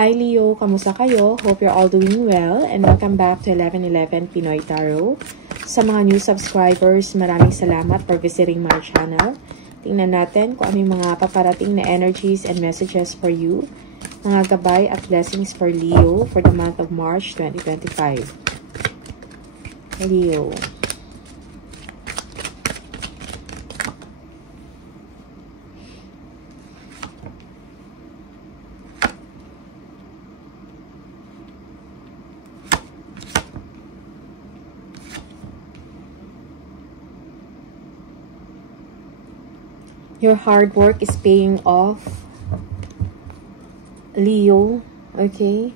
Hi Leo, kamusta kayo? Hope you're all doing well and welcome back to 1111 Pinoy Tarot. Sa mga new subscribers, maraming salamat for visiting my channel. Tingnan natin kung ano yung mga paparating na energies and messages for you. Mga gabay at blessings for Leo for the month of March 2025. Leo. Your hard work is paying off, Leo. Okay.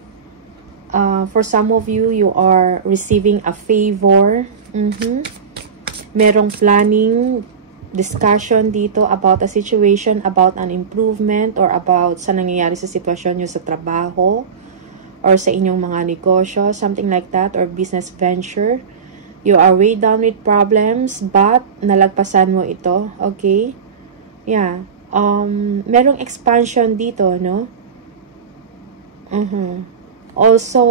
For some of you, you are receiving a favor. Merong planning, discussion dito about a situation, about an improvement, or about sa nangyayari sa sitwasyon nyo sa trabaho, or sa inyong mga negosyo, something like that, or business venture. You are way down with problems, but nalagpasan mo ito. Okay. Yeah. Merong expansion dito, no? Also,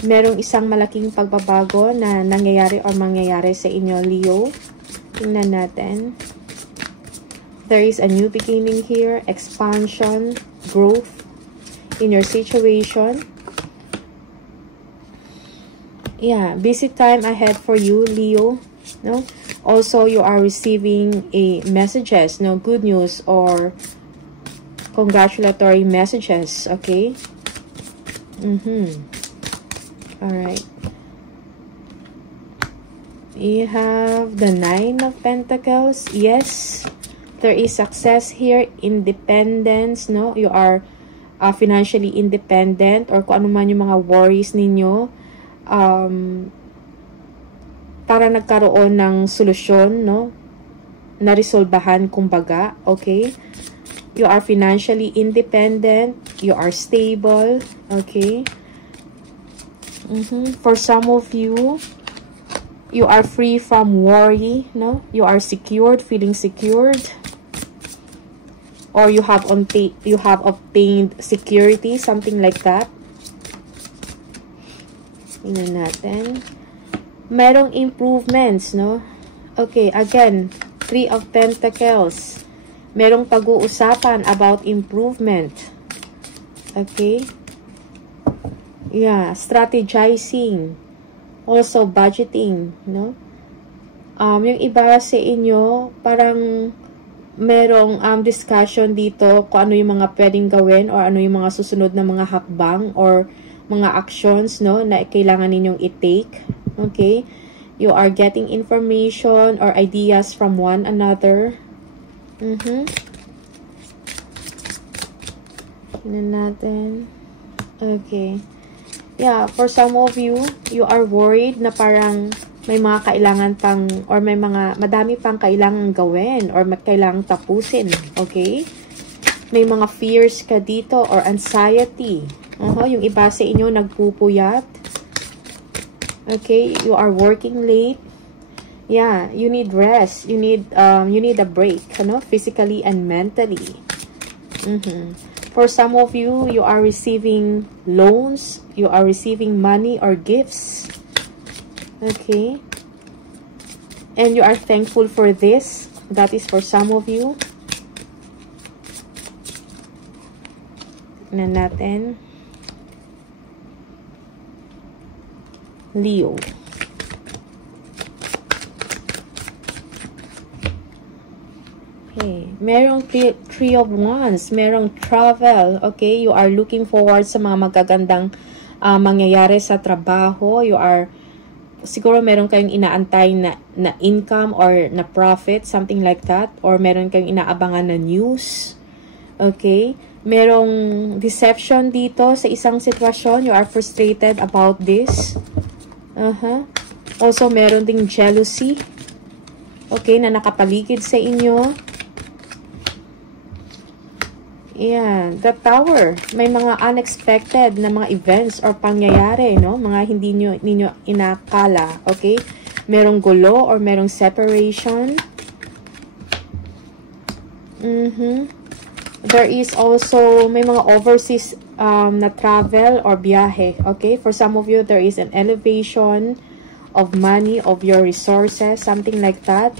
merong isang malaking pagbabago na nangyayari or mangyayari sa inyo, Leo. Tingnan natin. There is a new beginning here, expansion, growth in your situation. Yeah, busy time ahead for you, Leo, no? Also, you are receiving messages, no, good news or congratulatory messages, okay? Alright. You have the Nine of Pentacles. Yes, there is success here, independence, no? You are financially independent, or kung ano man yung mga worries ninyo, para nagkaroon ng solusyon, no? Naresolbahan, kumbaga, okay? You are financially independent. You are stable, okay? For some of you, you are free from worry, no? You are secured, feeling secured. Or you have obtained security, something like that. Tingnan natin. Merong improvements, no? Okay, again, Three of Pentacles. Merong pag-uusapan about improvement. Okay? Yeah, strategizing. Also, budgeting, no? Yung iba sa inyo, parang merong discussion dito kung ano yung mga pwedeng gawin or ano yung mga susunod na mga hakbang or mga actions, no, na kailangan ninyong i-take. Okay, you are getting information or ideas from one another. Tingnan natin. Okay. Yeah, for some of you, you are worried na parang may mga kailangan pang, or may mga, madami pang kailangan gawin, or kailangan tapusin. Okay? May mga fears ka dito, or anxiety. Yung iba sa inyo, nagpupuyat. Okay, you are working late. Yeah, you need rest. You need a break, physically and mentally. For some of you, you are receiving loans. You are receiving money or gifts. Okay. And you are thankful for this. That is for some of you. Tignan natin. Leo. Okay. Merong Three of Wands. Merong travel. Okay. You are looking forward sa mga magagandang mangyayari sa trabaho. You are, siguro meron kayong inaantay na income or na profit. Something like that. Or meron kayong inaabangan na news. Okay. Merong deception dito sa isang sitwasyon. You are frustrated about this. Also, meron ding jealousy. Okay, na nakapaligid sa inyo. Yeah, the Tower. May mga unexpected na mga events or pangyayari, no? Mga hindi ninyo inakala. Okay? Merong gulo or merong separation. There is also, may mga overseas na travel or biyahe. Okay? For some of you, there is an elevation of money, of your resources, something like that.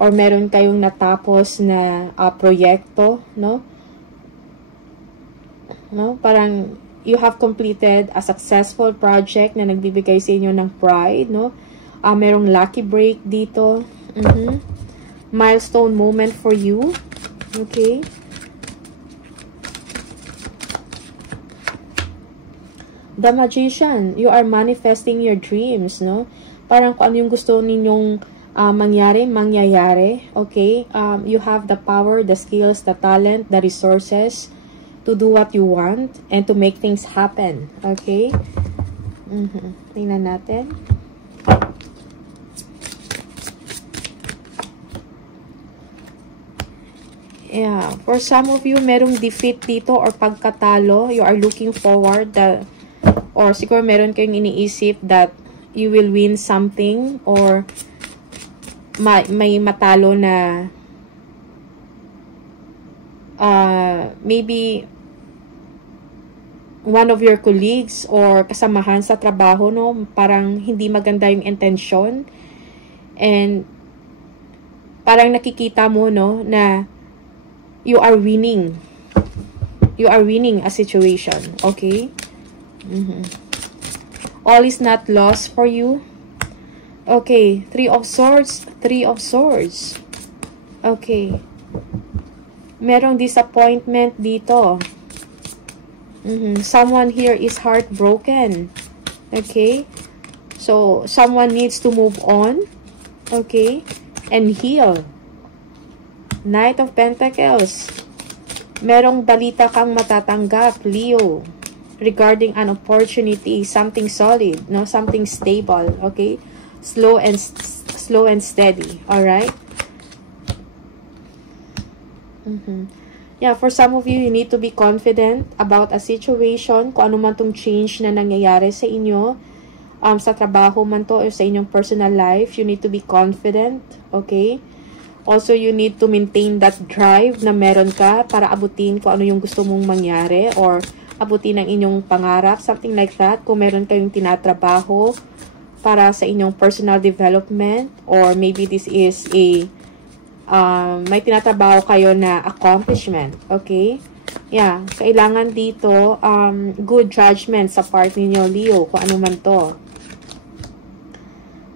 Or meron kayong natapos na proyekto, no? No? Parang you have completed a successful project na nagbibigay sa inyo ng pride, no? Merong lucky break dito. Milestone moment for you. Okay? The Magician, you are manifesting your dreams, no? Parang kung ano yung gusto ninyong mangyayari, okay? You have the power, the skills, the talent, the resources to do what you want and to make things happen, okay? Tingnan natin. Yeah, for some of you, merong defeat dito or pagkatalo. You are looking forward or siguro meron kayong iniisip that you will win something or may matalo na maybe one of your colleagues or kasamahan sa trabaho, no? Parang hindi maganda yung intention and parang nakikita mo, no, na you are winning a situation, okay? All is not lost for you. Okay, Three of Swords. Okay. Merong disappointment dito. Someone here is heartbroken. Okay? So, someone needs to move on. Okay? And heal. Knight of Pentacles. Merong balita kang matatanggap, Leo. Regarding an opportunity, something solid, no? Something stable, okay? Slow and steady, all right? Yeah, for some of you, you need to be confident about a situation, kung ano man tong change na nangyayari sa inyo, sa trabaho man to or sa inyong personal life, you need to be confident, okay? Also, you need to maintain that drive na meron ka para abutin kung ano yung gusto mong mangyari or abutin ang inyong pangarap, something like that. Kung meron kayong tinatrabaho para sa inyong personal development or maybe this is a may tinatrabaho kayo na accomplishment, okay? Yeah, kailangan dito good judgment sa part ninyo, Leo, kung ano man to.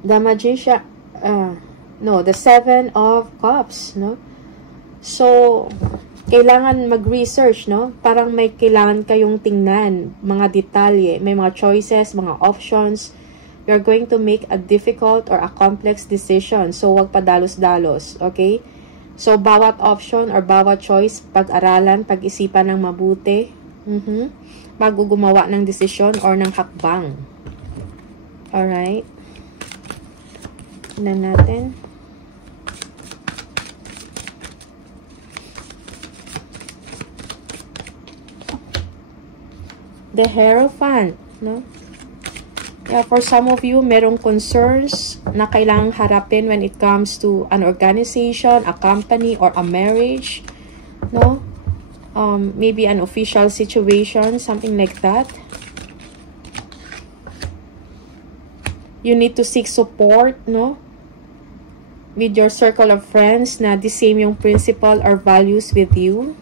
The Magician, the Seven of Cups, no? So, kailangan mag-research, no? Parang may kailangan kayong tingnan, mga detalye, may mga choices, mga options. You're going to make a difficult or a complex decision. So, wag padalos-dalos, okay? So, bawat option or bawat choice, pag-aralan, pag-isipan ng mabuti, bago gumawa ng desisyon or ng hakbang. Alright? Tignan natin. The Hierophant, no? Yeah, for some of you, merong concerns na kailangang harapin when it comes to an organization, a company, or a marriage, no? Maybe an official situation, something like that. You need to seek support, no? With your circle of friends na the same yung principle or values with you.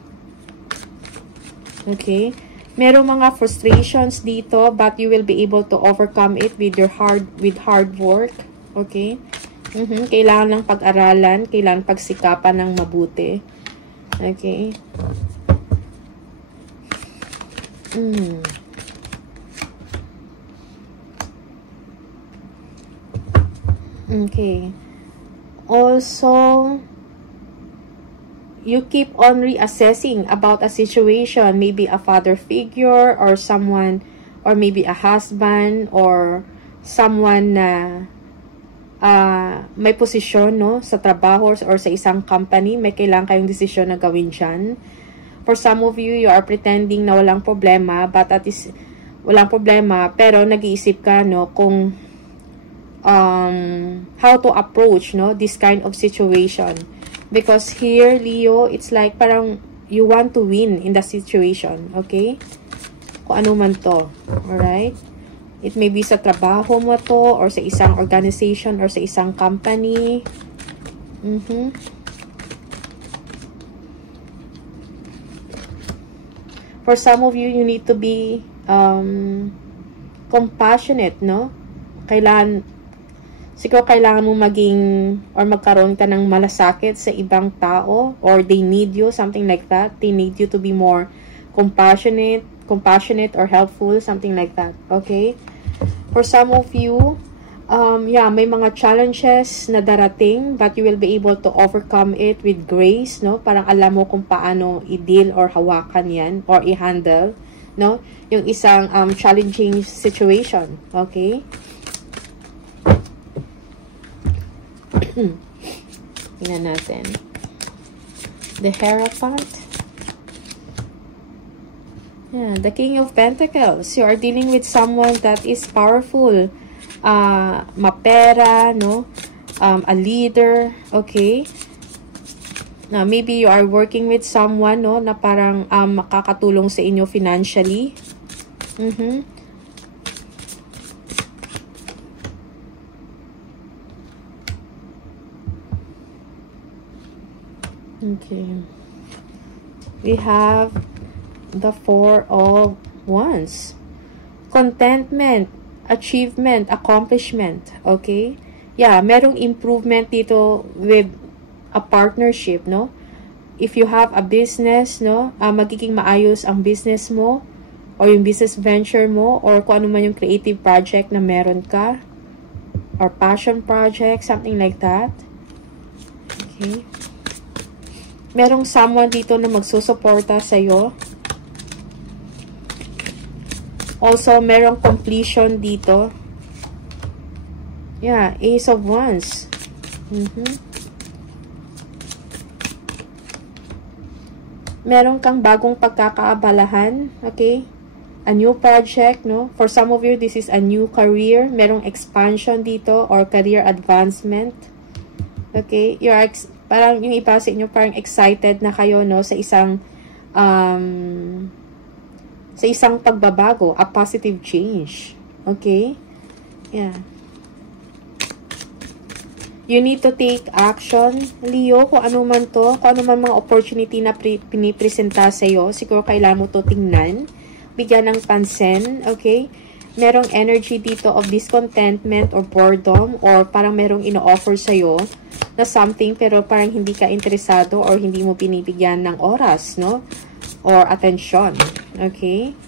Okay? Merong mga frustrations dito, but you will be able to overcome it with your hard work. Okay? Kailangan lang pag-aralan, kailangan pagsikapan ng mabuti. Okay? Okay. Also, you keep on reassessing about a situation, maybe a father figure or someone, or maybe a husband or someone na may posisyon, no, sa trabaho or sa isang company, may kailangan kayong desisyon na gawin dyan. For some of you, you are pretending na walang problema, but at least walang problema, pero nag-iisip ka, no, kung how to approach, no, this kind of situation. Because here, Leo, it's like parang you want to win in the situation, okay? Kung ano man to, alright? It may be sa trabaho mo to, or sa isang organization, or sa isang company. For some of you, you need to be compassionate, no? Siguro kailangan mo maging, or magkaroon ka ng malasakit sa ibang tao, or they need you, something like that. They need you to be more compassionate or helpful, something like that, okay? For some of you, yeah, may mga challenges na darating, but you will be able to overcome it with grace, no? Parang alam mo kung paano i-deal or hawakan yan, or i-handle, no? Yung isang challenging situation, okay? Tingnan natin. The Hierophant. Yeah, the King of Pentacles. You are dealing with someone that is powerful. Mapera, no? A leader, okay? Now, maybe you are working with someone, no? Na parang makakatulong sa inyo financially. Okay. We have the Four of Wands. Contentment, achievement, accomplishment. Okay? Yeah, merong improvement dito with a partnership, no? If you have a business, no? Magiging maayos ang business mo, or yung business venture mo, or kung ano man yung creative project na meron ka, or passion project, something like that. Okay? Merong someone dito na magsusuporta sa'yo. Also, merong completion dito. Yeah, Ace of Wands. Meron kang bagong pagkakaabalahan. Okay? A new project, no? For some of you, this is a new career. Merong expansion dito or career advancement. Okay? Parang yung iba sa inyo parang excited na kayo, no, sa isang pagbabago, a positive change. Okay? Yeah. You need to take action, Leo, kung ano man to, kung ano man mga opportunity na pinipresenta sa'yo, siguro kailangan mo to tingnan, bigyan ng pansin, okay? Merong energy dito of discontentment or boredom, or parang merong ino-offer sa'yo na something pero parang hindi ka interesado or hindi mo pinibigyan ng oras, no? Or attention. Okay?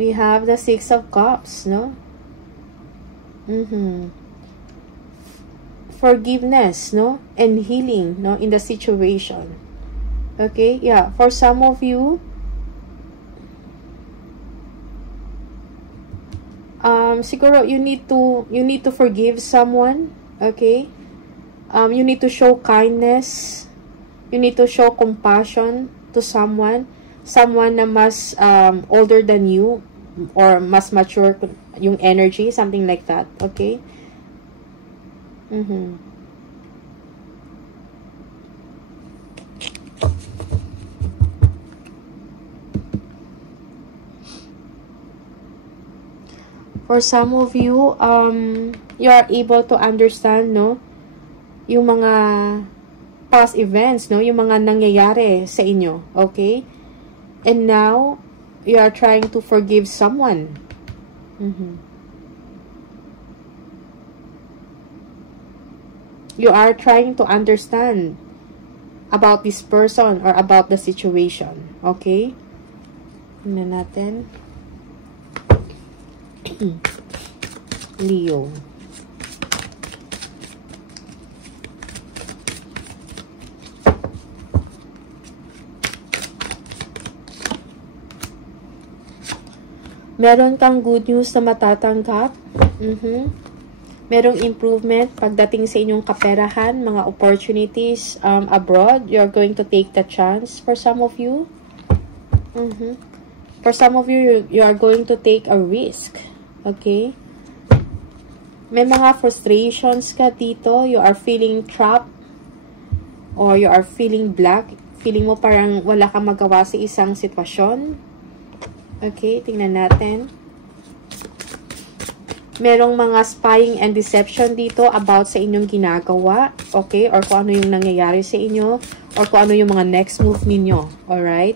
We have the Six of Cups, no? Forgiveness, no? And healing, no? In the situation. Okay? Yeah. For some of you, siguro you need to forgive someone, okay? You need to show kindness, you need to show compassion to someone na mas older than you or mas mature yung energy, something like that, okay? For some of you, you are able to understand, no, yung mga past events, no, yung mga nangyayari sa inyo, okay? And now, you are trying to forgive someone. You are trying to understand about this person or about the situation, okay? Tingnan natin. Leo. Meron kang good news na matatanggap. Merong improvement pagdating sa inyong kaperahan, mga opportunities abroad. You're going to take the chance for some of you. For some of you, you are going to take a risk. Okay? May mga frustrations ka dito. You are feeling trapped or you are feeling black. Feeling mo parang wala kang magawa sa isang sitwasyon. Okay, tingnan natin. Merong mga spying and deception dito about sa inyong ginagawa. Okay, or kung ano yung nangyayari sa inyo or kung ano yung mga next move ninyo. Alright?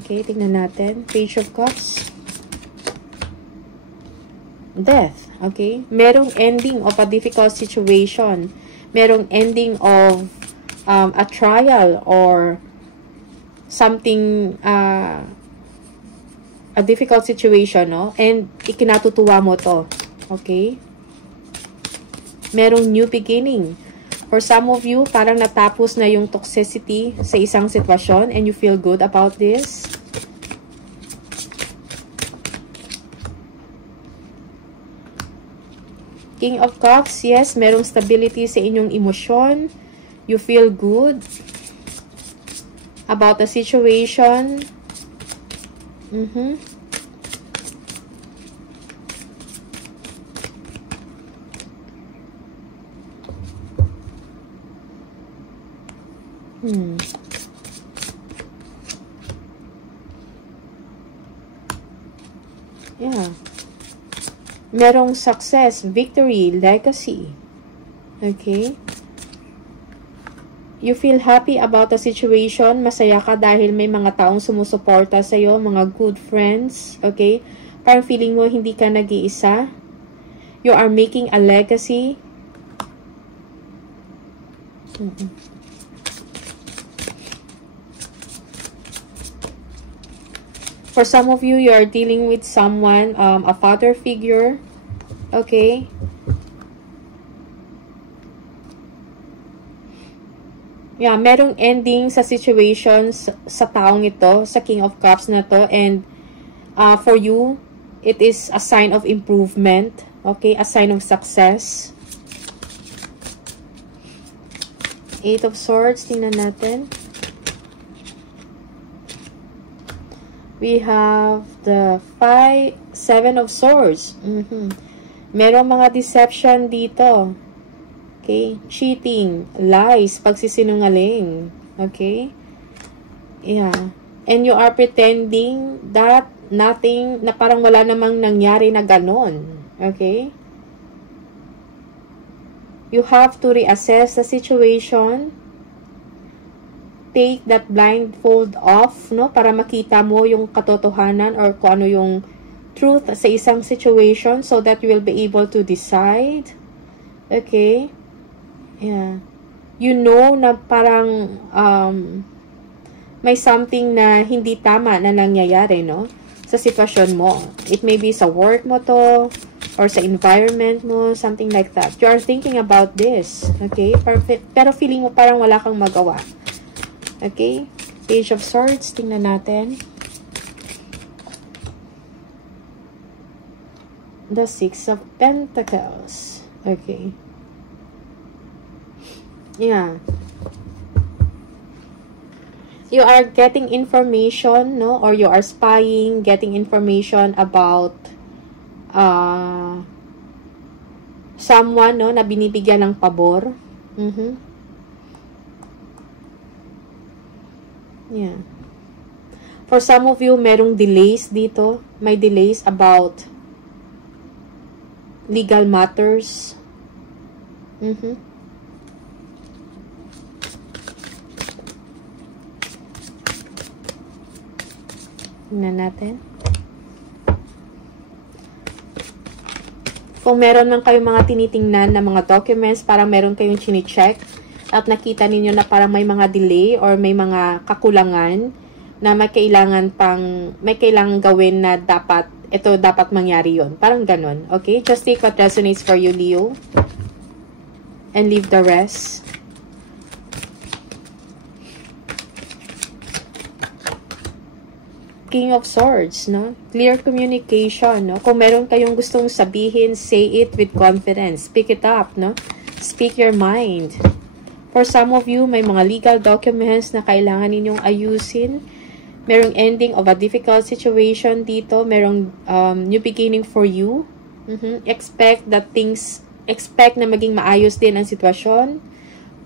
Okay, tingnan natin. Page of Cups. Death. Okay? Merong ending of a difficult situation. Merong ending of a trial or something, a difficult situation, no? And ikinatutuwa mo to. Okay? Merong new beginning. For some of you, parang natapos na yung toxicity sa isang sitwasyon and you feel good about this. King of Cups, yes, merong stability sa inyong emosyon. You feel good about the situation. Yeah. Merong success, victory, legacy. Okay? You feel happy about the situation. Masaya ka dahil may mga taong sumusuporta sa'yo, mga good friends. Okay? Parang feeling mo hindi ka nag-iisa. You are making a legacy. For some of you, you are dealing with someone, a father figure. Okay? Yeah, merong ending sa situations sa taong ito, sa King of Cups na to. And for you, it is a sign of improvement. Okay? A sign of success. Eight of Swords. Tingnan natin. We have the Seven of Swords. Merong mga deception dito. Okay? Cheating, lies, pagsisinungaling. Okay? Yeah. And you are pretending that nothing, na parang wala namang nangyari na ganon. Okay? You have to reassess the situation. Take that blindfold off, no? Para makita mo yung katotohanan or kung ano yung truth sa isang situation so that you will be able to decide. Okay? Yeah. You know na parang may something na hindi tama na nangyayari, no? Sa sitwasyon mo. It may be sa work mo to or sa environment mo, something like that. You are thinking about this. Okay? Pero feeling mo parang wala kang magawa. Okay? Page of Swords. Tingnan natin. The Six of Pentacles. Okay. Yeah. You are getting information, no? Or you are spying, getting information about someone, no? Na binibigyan ng pabor. Yeah. For some of you, merong delays dito. May delays about legal matters. Tingnan natin. Kung meron man kayong mga tinitingnan na mga documents, parang meron kayong chine-check at nakita ninyo na parang may mga delay or may mga kakulangan na may kailangan gawin na dapat mangyari yon. Parang ganun. Okay? Just take what resonates for you, Leo. And leave the rest. King of Swords, no? Clear communication, no? Kung meron kayong gustong sabihin, say it with confidence. Speak it up, no? Speak your mind. For some of you, may mga legal documents na kailangan ninyong ayusin. Merong ending of a difficult situation dito. Merong new beginning for you. Expect na maging maayos din ang sitwasyon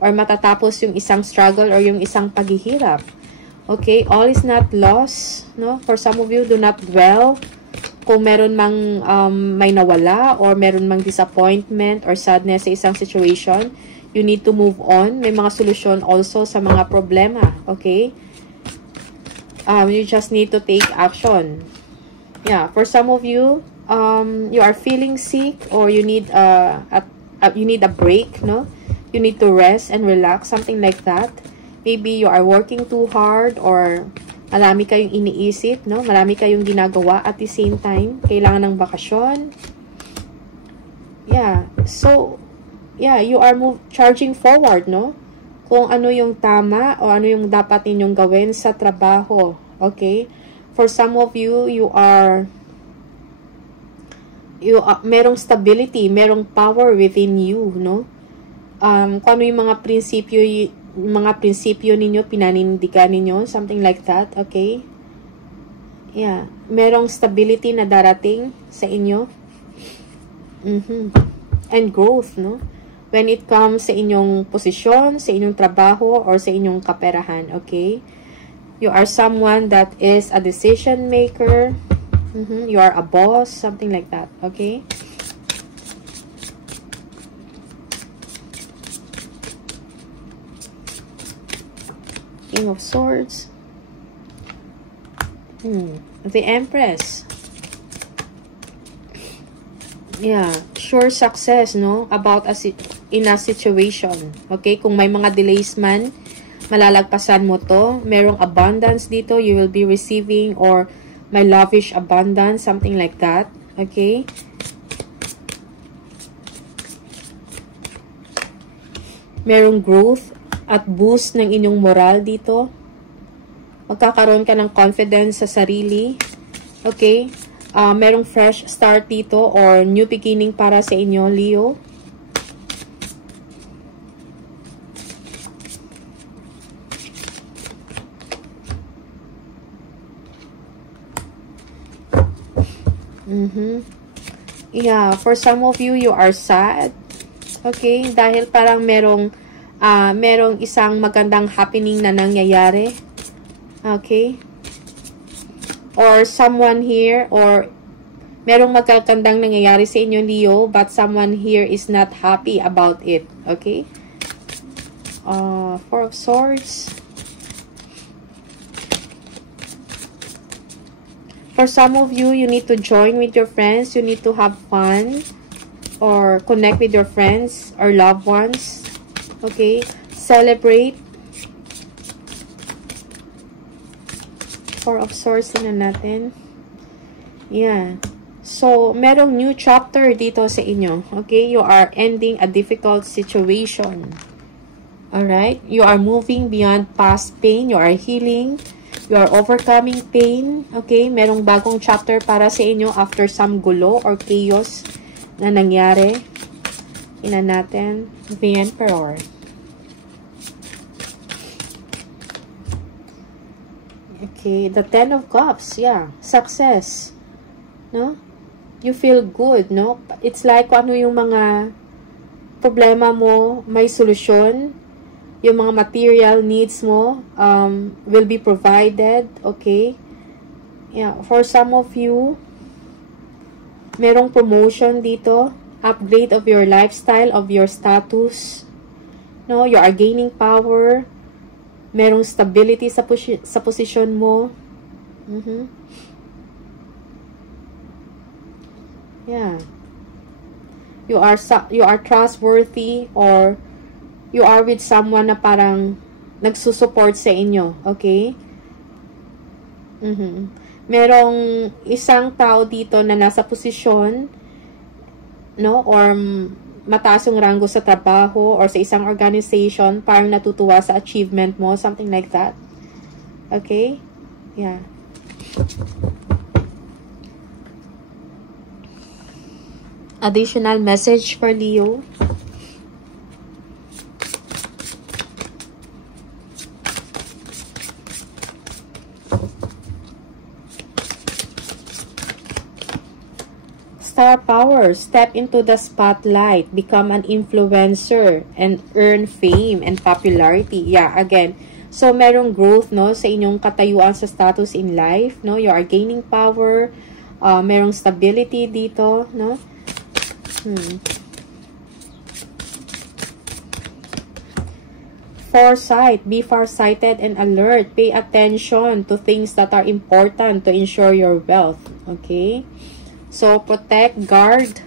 or matatapos yung isang struggle or yung isang paghihirap. Okay, all is not lost, no? For some of you, do not dwell kung meron mang may nawala or meron mang disappointment or sadness sa isang situation. You need to move on. May mga solusyon also sa mga problema, okay? You just need to take action. Yeah, for some of you, you are feeling sick or you need a break, no? You need to rest and relax, something like that. Maybe you are working too hard or marami kayong iniisip, no? Marami kayong ginagawa at the same time. Kailangan ng bakasyon. Yeah. So, yeah, you are charging forward, no? Kung ano yung tama o ano yung dapat ninyong gawin sa trabaho. Okay? For some of you, merong stability, merong power within you, no? Kung ano yung mga prinsipyo ninyo, pinanindigan ninyo, something like that, okay? Yeah, merong stability na darating sa inyo. And growth, no? When it comes sa inyong posisyon, sa inyong trabaho, or sa inyong kaperahan, okay? You are someone that is a decision maker. You are a boss, something like that, okay? King of Swords. The Empress. Yeah, sure success, no? In a situation. Okay, kung may mga delays man, malalagpasan mo to. Merong abundance dito, you will be receiving, or may lavish abundance, something like that. Okay? Merong growth at boost ng inyong moral dito. Magkakaroon ka ng confidence sa sarili. Okay? Merong fresh start dito or new beginning para sa inyo, Leo. Yeah, for some of you, you are sad. Okay? Dahil parang merong isang magandang happening na nangyayari. Okay? Or someone here, or merong magagandang nangyayari sa inyo, Leo, but someone here is not happy about it. Okay? Four of Swords. For some of you, you need to join with your friends. You need to have fun or connect with your friends or loved ones. Okay? Celebrate. Four of Swords na natin. Yeah. So, merong new chapter dito sa inyo. Okay? You are ending a difficult situation. Alright? You are moving beyond past pain. You are healing. You are overcoming pain. Okay? Merong bagong chapter para sa inyo after some gulo or chaos na nangyari. Ina natin. The Emperor. Okay. The Ten of Cups. Yeah. Success. No? You feel good, no? It's like kung ano yung mga problema mo, may solusyon. Yung mga material needs mo will be provided, okay? Yeah, for some of you, merong promotion dito, upgrade of your lifestyle, of your status. No, you are gaining power. Merong stability sa posisyon mo. Yeah. You are trustworthy, or you are with someone na parang nagsusupport sa inyo, okay? Merong isang tao dito na nasa posisyon, no, or mataas yung rango sa trabaho or sa isang organization, parang natutuwa sa achievement mo, something like that. Okay? Yeah. Additional message for Leo. star power. Step into the spotlight. Become an influencer and earn fame and popularity. Yeah, again. So, merong growth, no, sa inyong katayuan sa status in life, no? You are gaining power. Merong stability dito, no? Foresight. Be farsighted and alert. Pay attention to things that are important to ensure your wealth. Okay? So, protect, guard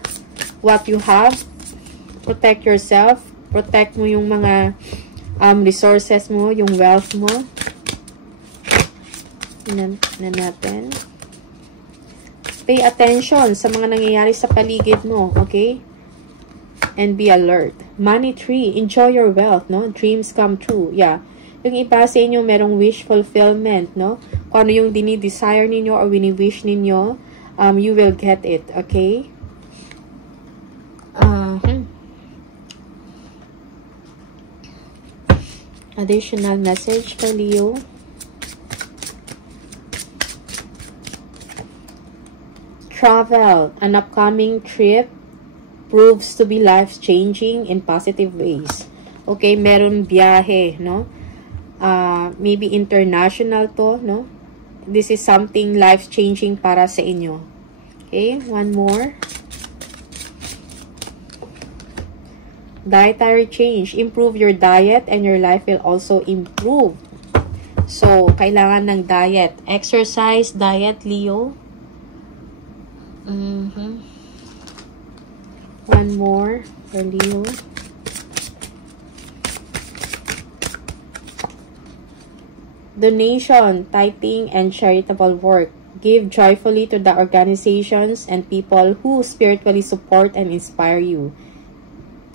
what you have. Protect yourself. Protect mo yung mga resources mo, yung wealth mo. Tignan natin. Pay attention sa mga nangyayari sa paligid mo, okay? And be alert. Money tree, enjoy your wealth, no? Dreams come true. Yeah. Yung iba sa inyo, merong wish fulfillment, no? Kung ano yung dinidesire ninyo or wini-wish ninyo, you will get it, okay? Additional message for Leo. Travel. An upcoming trip proves to be life-changing in positive ways. Okay, meron biyahe, no? Maybe international to, no? This is something life-changing para sa inyo. Okay, one more. Dietary change. Improve your diet and your life will also improve. So, kailangan ng diet. Exercise, diet, Leo. One more for Leo. Donation, tithing, and charitable work. Give joyfully to the organizations and people who spiritually support and inspire you.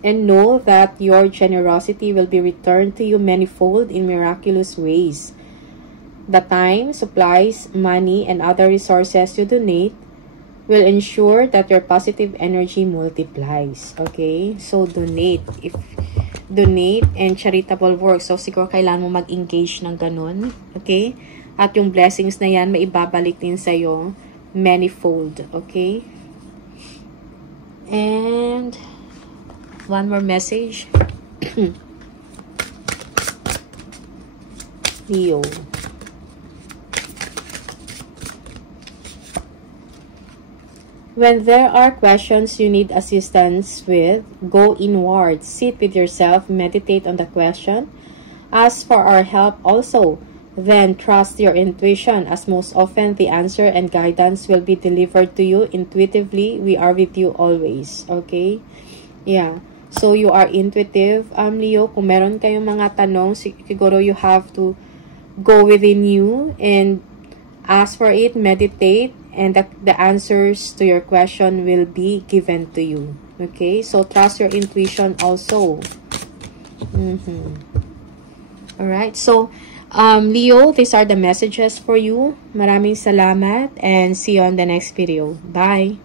And know that your generosity will be returned to you manifold in miraculous ways. The time, supplies, money, and other resources you donate will ensure that your positive energy multiplies. Okay? So, donate. Donate and charitable work. So, siguro kailangan mo mag-engage ng ganun. Okay? At yung blessings na yan, maibabalik din sa'yo manifold. Okay? And one more message. Leo. When there are questions you need assistance with, go inward, sit with yourself, meditate on the question, ask for our help also, then trust your intuition as most often the answer and guidance will be delivered to you intuitively. We are with you always. Okay? Yeah. So, you are intuitive, Leo. Kung meron kayong mga tanong, siguro you have to go within you and ask for it, meditate, and the answers to your question will be given to you. Okay? So, trust your intuition also. Alright? So, Leo, these are the messages for you. Maraming salamat and see you on the next video. Bye!